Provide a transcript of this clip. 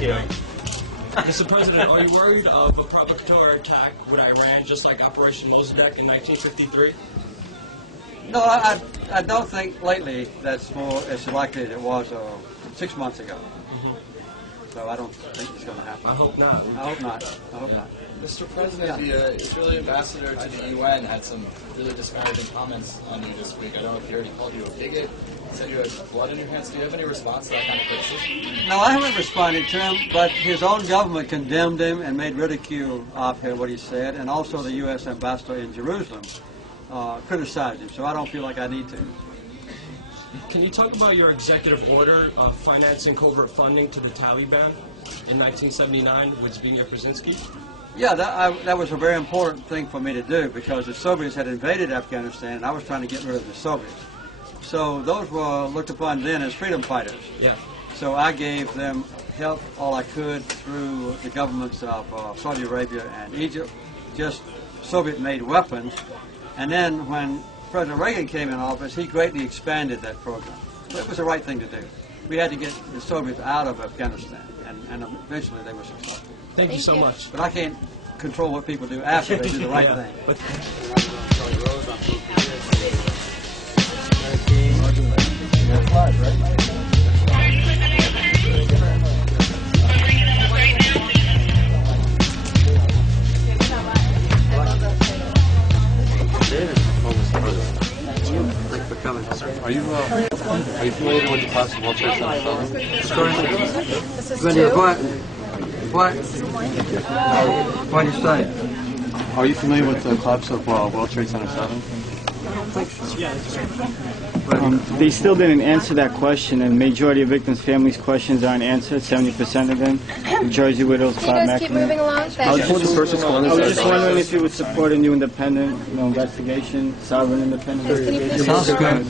Thank you. Mr. President, are you worried of a provocatory attack with Iran, just like Operation Mossadegh in 1953? No, I don't think lately that's more as likely as it was 6 months ago. So I don't think it's going to happen. I hope not. I hope not. I hope not. Mr. President, the Israeli ambassador to the UN had some really disparaging comments on you this week. I don't know if he already called you a bigot, said you had blood in your hands. Do you have any response to that kind of criticism? No, I haven't responded to him, but his own government condemned him and made ridicule of him, what he said, and also the U.S. ambassador in Jerusalem criticized him, so I don't feel like I need to. Can you talk about your executive order of financing covert funding to the Taliban in 1979 with Zbigniew Brzezinski? Yeah, that was a very important thing for me to do because the Soviets had invaded Afghanistan and I was trying to get rid of the Soviets. So those were looked upon then as freedom fighters. Yeah. So I gave them help all I could through the governments of Saudi Arabia and Egypt, just Soviet-made weapons. And then when President Reagan came in office, he greatly expanded that program. So it was the right thing to do. We had to get the Soviets out of Afghanistan, and eventually they were successful. Thank you so much. But I can't control what people do after they do the right thing. But Are you familiar with the collapse of World Trade Center? What? What do you say? Are you familiar with the collapse of World Trade Center 7? They still didn't answer that question, and majority of victims' families' questions aren't answered. 70% of them. New Jersey widows, Can you guys keep moving along? I was just wondering if you would support a new independent, investigation, sovereign independent. Can you please Sounds good.